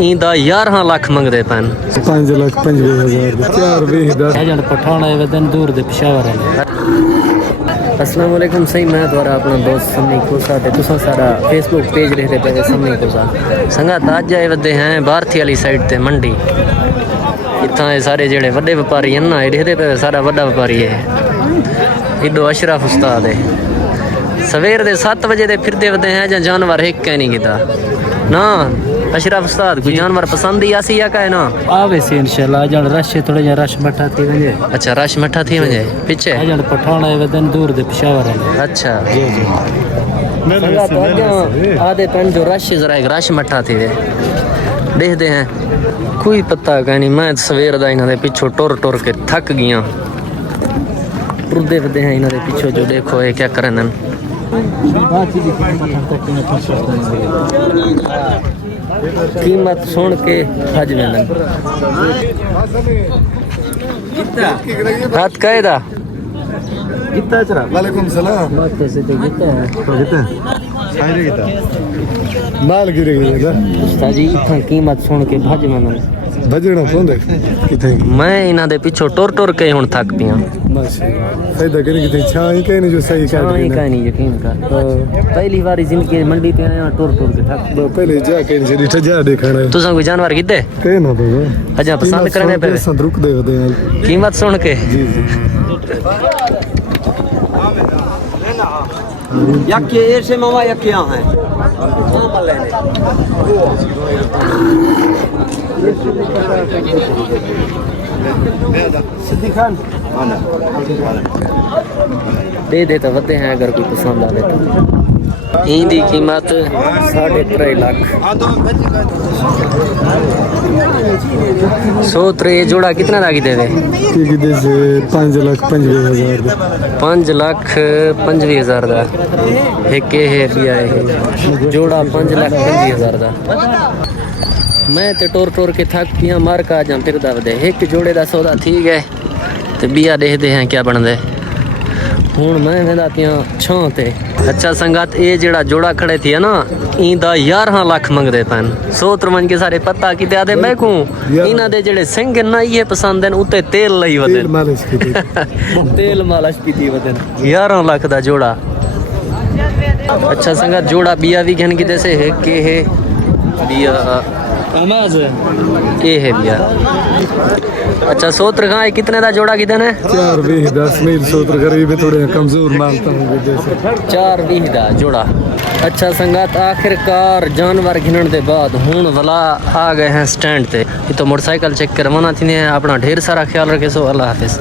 इंदा 11 लाख मंगदे पैन 5,50,000 4 20 10 जन पठान आए वदन दूर दे पेशावर है। अस्सलाम वालेकुम सही मैं द्वारा अपना दोस्त समी कोसा ते तुसा सारा फेसबुक पेज रहते पे समी कोसा संगत आज आए वदे हैं भारती वाली साइड ते मंडी इतना सारे जेड़े वड्डे व्यापारी हैं ना रहते पे सारा वड्डा व्यापारी है इडो अशरफ उस्ताद है सवेर दे 7 बजे दे फिरदे वदे हैं ਜਾਂ जानवर एक कह नहीं गिता ना अशरफ उस्ताद कोई जानवर पसंद ही आसी या का है ना आवे से इंशाल्लाह जन रश थोड़ा जा रश मठा थी वजे। अच्छा रश मठा थी वजे पीछे जन पठान आए वदन दूर दे पेशावर है। अच्छा जी जी संगत आधे पेन जो रश जरा एक रश मठा थी वे देखते हैं कोई पता का नहीं मैं सवेर दा इन्हां दे पिछो टुर टुर के थक गया टुरदे वदे हैं इन्हां दे पिछो जो देखो ये क्या करन कीमत सुन के हज में हाथ कायदा कितना चला वालेकुम सलाम मत से तो कितना है कितना सारे कितना माल गिरे गए उस्ताद जी इतना कीमत सुन के भज में भजना पौंदे किथे मैं इन्हां दे पिछो टुर टुर के हुन थक पिया बस फायदा करे किथे छा ही कहने जो सही हाँ ही का नहीं यकीन का तो पहली बार जिंदगी मंडी पे आया टुर टुर के थक पहले जा के जे ठजा देखना तुसा कोई जानवर किते कहे ना बाबा अजा पसंद करने पे रुक दे दे कीमत सुन के जी जी यक्के ऐसे मामा यक्के यहाँ है दे तो वधे हैं अगर कोई पसंद आवे तो इंदी कीमत 3.5 लाख 103 जोड़ा कितना लागी देवे की दे से 5,50,000 5 लाख 25,000 दा एक है बिया है जोड़ा 5,50,000 दा मैं ते टोर टोर के थक पिया मार का जा फिर दे एक जोड़े दा सौदा ठीक है ते बिया देखते हैं क्या बनदे हुन मैं वेंदा पिया छां ते अच्छा संगत ये जेड़ा जोड़ा खड़े थी है ना इंदा 11 लाख मंगदे पैन 153 के सारे पता कि आदे मैं को इना दे जेड़े सिंह ना ये पसंद हैं उते तेल लई वदन मालिश की तेल मालिश की वदन 11 लाख दा जोड़ा अच्छा संगत जोड़ा बिया भी घन की से है के है बिया आवाज ये है बिया अच्छा सोत्र का कितने दा जोड़ा कितने है 4 20 10 मील सोत्र गरीब थोड़े कमजोर मालता हूँ जैसे 4 दा जोड़ा अच्छा संगत आखिरकार जानवर घिनण के बाद हुन वाला आ गए हैं स्टैंड पे ये तो मोटरसाइकिल चेक करवाना थी अपना ढेर सारा ख्याल रखे सो अल्लाह हाफिज।